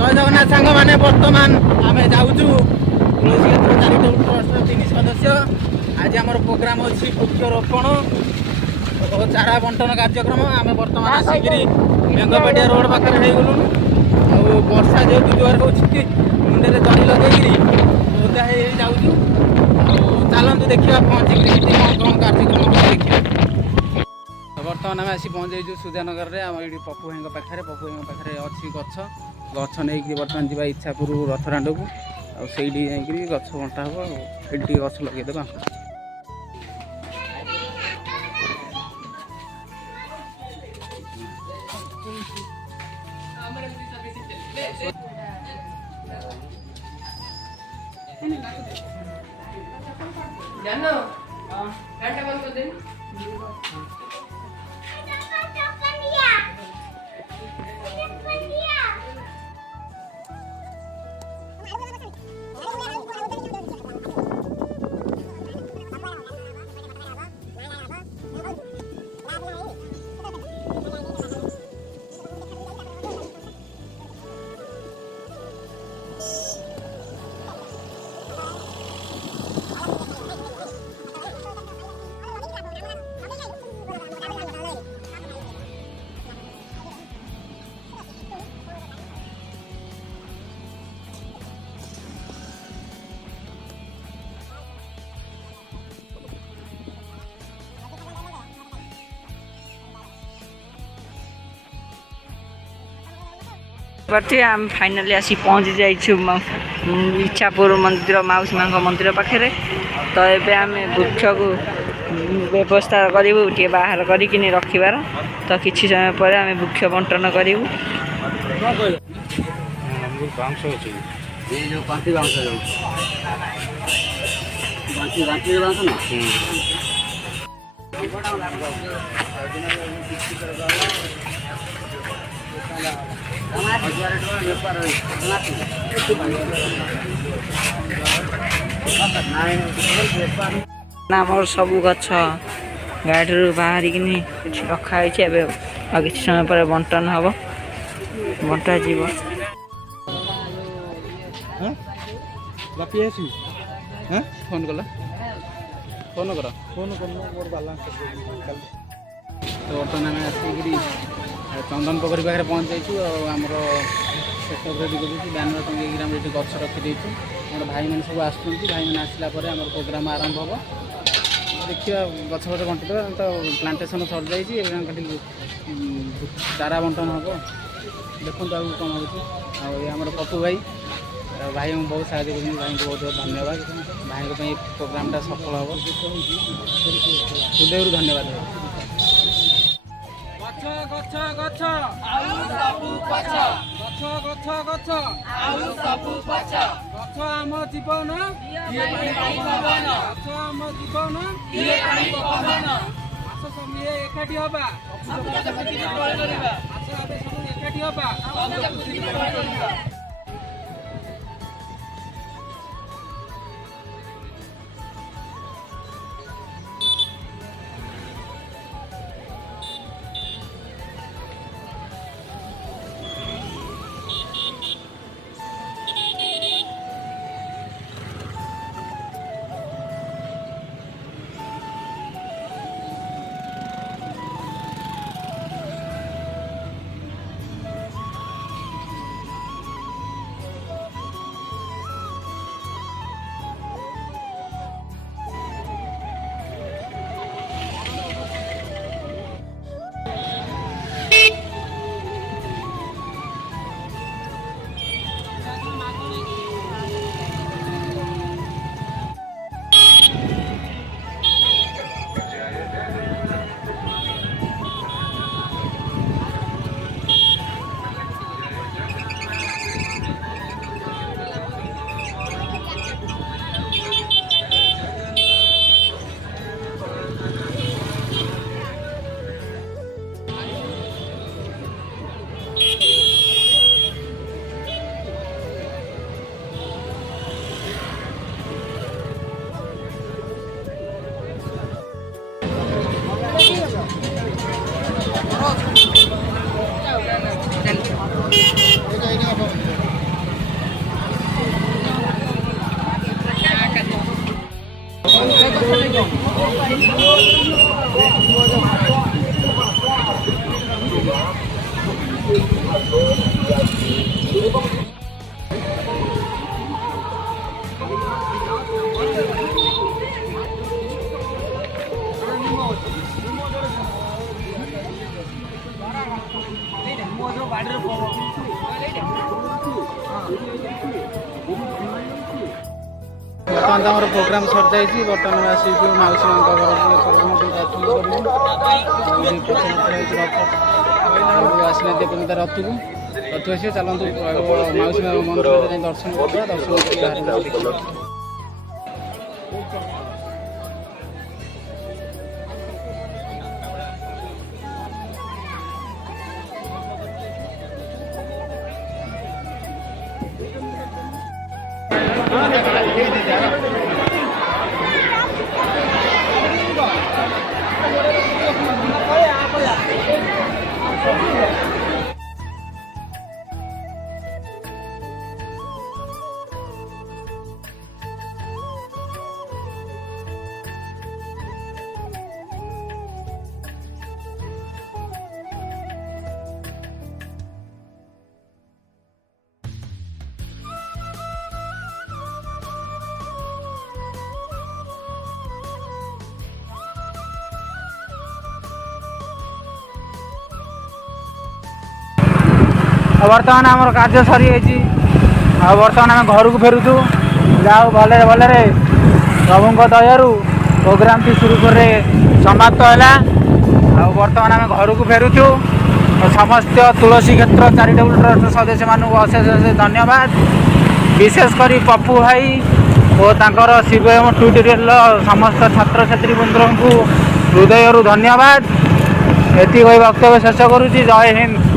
जय जगन्नाथ सांग मैंने बर्तमान आम जाऊँ तुलसी क्षेत्र चैरिटेबल ट्रस्ट 3 सदस्य। आज आम प्रोग्राम अच्छी वृक्षरोपण और चारा बंटन कार्यक्रम। आम बर्तमान आसिक बेंगपाटिया रोड पाखे हो गलु। वर्षा जेहतु जोर हो मुंडे दड़ी लगे ओदा जाऊँ। चलतु देखा पहुँचिक कौन कार्यक्रम देखिए। बर्तमान आम आसी पहुँच सुजानगर में आम ये पप्पू भाई पाखे अच्छी गछ गछ नहीं बर्तमान जा इच्छापुर रथदाण्ड को आईटी जाकि गछ बंटा हम ये गछ लगेदेव। जानो घंटा बंद कर दे। आम फाइनाली आसी पहुँची जाइछु इच्छापुर मंदिर माउसी माँ मंदिर पाखे। तो ये आम वृक्ष को व्यवस्था करूँ टे बाहर कर रखार। तो किसी समय पर आम वृक्ष बंटन करूँ। आमर सब गछ गाड़ी बाहर रखाई किसी समय पर बंटन हम बंटा जीव। फोन कला फोन कर तो बर्तमान आम आसिक चंदन पोखरी पाखे पहुँच जाइए। आमर सेटअप रेडी कर बैनर टंगे आम ये गछ रखी आम भाई मैंने सब आसुँच भाई मैंने आसला आम प्रोग्राम आरंभ हम देखिए गछ गछ बंटिदेवा। तो प्लांटेसन सर जाइए चारा बंटन हम देखो आगे कौन हो। आम पप्पू भाई भाई बहुत साहय कर भाई को बहुत बहुत धन्यवाद। भाई प्रोग्रामटा सफल हम हृदय धन्यवाद। गछ गछ गछ गछ गछ गछ आम जीवन गछ आम जीवन आस सब एकाठी हवा एकाठी हवा। ବର୍ତ୍ତମାନ ଆମର ପ୍ରୋଗ୍ରାମ ସରିଯାଇଛି। ବର୍ତ୍ତମାନ ଆସିକି ମାଉସୀ ମାଙ୍କ ଘରକୁ ଆସିଲେ ଦେଖନ୍ତୁ ରଥକୁ ରଥ ଆସିବେ। ଚାଲନ୍ତୁ ମାଉସୀ ମା ମନ୍ଦିରରେ ଯାଇ ଦର୍ଶନ କରିବା। ଦର୍ଶନ କରି ବର୍ତ୍ତମାନ ଆମର କାର୍ଯ୍ୟ ସରିଯାଇଛି। ଆଉ ବର୍ତ୍ତମାନ ଆମେ ଘରକୁ ଫେରୁଛୁ। ଯାହା ହଉ ଭଲରେ ଭଲରେ ପ୍ରଭୁଙ୍କ ଦୟାରୁ ପ୍ରୋଗ୍ରାମଟି ସୁରୁଖୁରୁରେ ସମାପ୍ତ ହେଲା। ଆଉ ବର୍ତ୍ତମାନ ଆମେ ଘରକୁ ଫେରୁଛୁ। ସମସ୍ତ ତୁଳସୀ କ୍ଷେତ୍ର ଚାରିଟେବୁଲ ଟ୍ରଷ୍ଟ ସଦସ୍ୟମାନଙ୍କୁ ଅଶେଷ ଅଶେଷ ଧନ୍ୟବାଦ। ବିଶେଷ କରି ପପୁ ଭାଇ ଓ ତାଙ୍କର ଶିବମ ଟ୍ୟୁଟୋରିଆଲର ସମସ୍ତ ଛାତ୍ରଛାତ୍ରୀ ବୃନ୍ଦଙ୍କୁ ହୃଦୟରୁ ଧନ୍ୟବାଦ। ଏତିକି କହି ବକ୍ତବ୍ୟ ଶେଷ କରୁଛି। ଜୟ ହିନ୍ଦ।